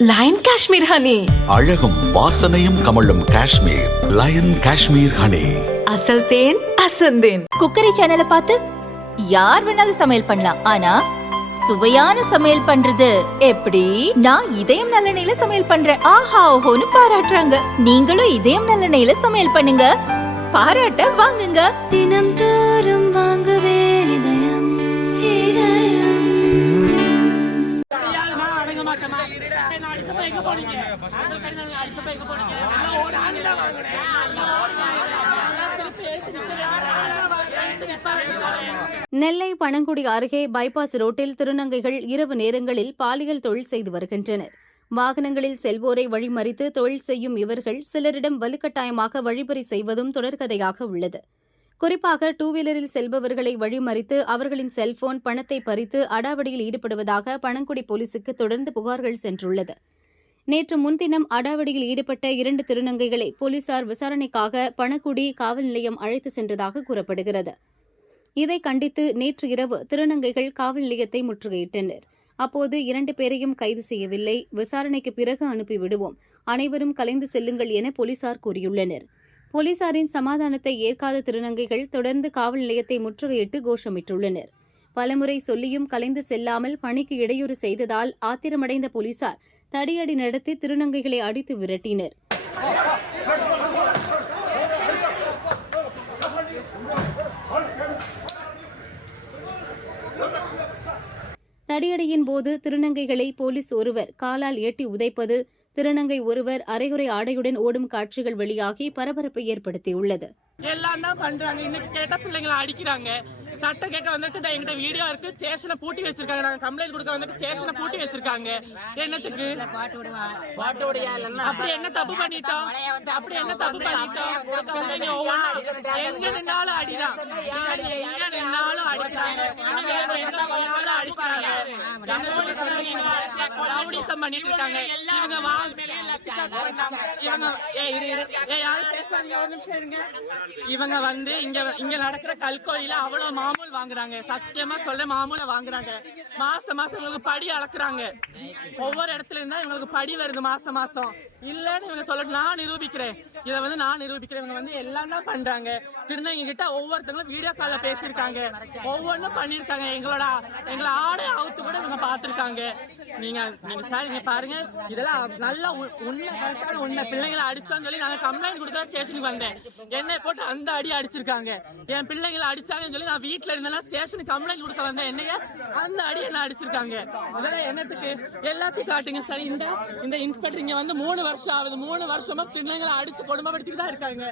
Line Kashmir honey. அழகும் வாசனையும் கமழும் காஷ்மீர் லயன் காஷ்மீர் ஹனி. அசல் தேன் அசந்தேன். குக்கரி சேனலை பார்த்து யார் வேணாலும் சமையல் பண்ணலாம். ஆனா சுவையான சமையல் பண்றது எப்படி? நான் இதயம் நல்லெண்ணெயில சமையல் பண்றேன். ஆஹா ஓஹோன்னு பாராட்டுறாங்க. நீங்களும் இதயம் நல்லெண்ணெயில சமையல் பண்ணுங்க, பாராட்ட வாங்குங்க. தினம் தோறும் வாங்குவே இதயம் இதயம். நெல்லை பனங்குடி அருகே பைபாஸ் ரோட்டில் திருநங்கைகள் இரவு நேரங்களில் பாலியல் தொழில் செய்து வருகின்றனர். வாகனங்களில் செல்வோரை வழிமறித்து தொழில் செய்யும் இவர்கள் சிலரிடம் வலுக்கட்டாயமாக வழிபறி செய்வதும் தொடர்கதையாக உள்ளது. குறிப்பாக டூ வீலரில் செல்பவர்களை வழிமறித்து அவர்களின் செல்போன், பணத்தை பறித்து அடாவடியில் ஈடுபடுவதாக பனங்குடி போலீசுக்கு தொடர்ந்து புகார்கள் சென்றுள்ளது. நேற்று முன்தினம் அடாவடியில் ஈடுபட்ட 2 திருநங்கைகளை போலீசார் விசாரணைக்காக பனகுடி காவல் நிலையம் அழைத்து சென்றதாக கூறப்படுகிறது. இதை கண்டித்து நேற்று இரவு திருநங்கைகள் காவல் நிலையத்தை முற்றுகையிட்டனர். அப்போது 2 பேரையும் கைது செய்யவில்லை, விசாரணைக்கு பிறகு அனுப்பிவிடுவோம், அனைவரும் கலைந்து செல்லுங்கள் என போலீசார் கூறியுள்ளனர். போலீசாரின் சமாதானத்தை ஏற்காத திருநங்கைகள் தொடர்ந்து காவல் நிலையத்தை முற்றுகையிட்டு கோஷமிட்டுள்ளனர். பலமுறை சொல்லியும் கலைந்து செல்லாமல் பணிக்கு இடையூறு செய்ததால் ஆத்திரமடைந்த போலீசார் தடியடி நடத்தி திருநங்கைகளை அடித்து விரட்டினர். தடியடியின் போது திருநங்கைகளை போலீஸ் ஒருவர் காலால் எட்டி உதைப்பது, திருநங்கை ஒருவர் அரைகுறை ஆடையுடன் ஓடும் காட்சிகள் வெளியாகி பரபரப்பை ஏற்படுத்தியுள்ளது. எல்லாம் தான் பண்றாங்க. இன்னைக்கு கேட்ட பிள்ளைங்களை அடிக்கிறாங்க. சட்டம் கேட்க வந்துட்டு எங்கிட்ட வீடியோ இருக்கு, ஸ்டேஷனை பூட்டி வச்சிருக்காங்க. நாங்க கம்ப்ளைண்ட் கொடுக்க வந்து ஸ்டேஷனை பூட்டி வச்சிருக்காங்க. என்னத்துக்கு? அப்படி என்ன தப்பு பண்ணிட்டோம்? அப்படி என்ன தப்பு பண்ணிட்டோம்? பிள்ளைங்க எங்க நின்னாலும் அடிதான், எங்க நின்னாலும் அடிக்கிறாங்க, அடிக்கிறாங்க, ரவுடிசம் பண்ணிட்டு இருக்காங்க. இவங்க வந்து இங்க நடக்கிற கல்கோயில அவ்வளவு மாமூல் வாங்குறாங்க. சத்தியமா சொல்ல மாமூல வாங்குறாங்க. மாசம் மாசம் இவங்களுக்கு படி அளக்குறாங்க. ஒவ்வொரு இடத்துல இருந்தா இவங்களுக்கு படி வருது மாசம் மாசம். இல்லன்னு இவங்க சொல்ல நான் நிரூபிக்கிறேன். இதை வந்து நான் நிரூபிக்கிறேன். இவங்க வந்து எல்லாம் தான் பண்றாங்க. திருநங்கை கிட்ட ஒவ்வொருத்தங்களும் வீடியோ கால்ல பேசியிருக்காங்க, ஒவ்வொன்றும் பண்ணிருக்காங்க. எங்களை ஆடை அவுத்து கூட இவங்க பாத்துருக்காங்க. நீங்க சார் இங்க பாருங்க, இதெல்லாம் நல்ல உண்மை, கரெக்டான உண்மை. பிள்ளைங்களை அடிச்சான்னு சொல்லி நாங்க கம்ப்ளைண்ட் கொடுத்தா ஸ்டேஷனுக்கு வந்தேன். என்னை போட்டு அந்த அடி அடிச்சிருக்காங்க. என் பிள்ளைங்களை அடிச்சாங்கன்னு சொல்லி நான் வீட்டுல இருந்தேன்னா ஸ்டேஷனுக்கு கம்ப்ளைண்ட் கொடுக்க வந்தேன். என்னைய அந்த அடி என்ன அடிச்சிருக்காங்க. அதெல்லாம் என்னத்துக்கு? எல்லாத்தையும் காட்டுங்க சார். இந்த இன்ஸ்பெக்டர் இங்க வந்து 3 வருஷம் ஆகுது. 3 வருஷமா பிள்ளைங்களை அடிச்சு கொடுமைப்படுத்திட்டு தான் இருக்காங்க.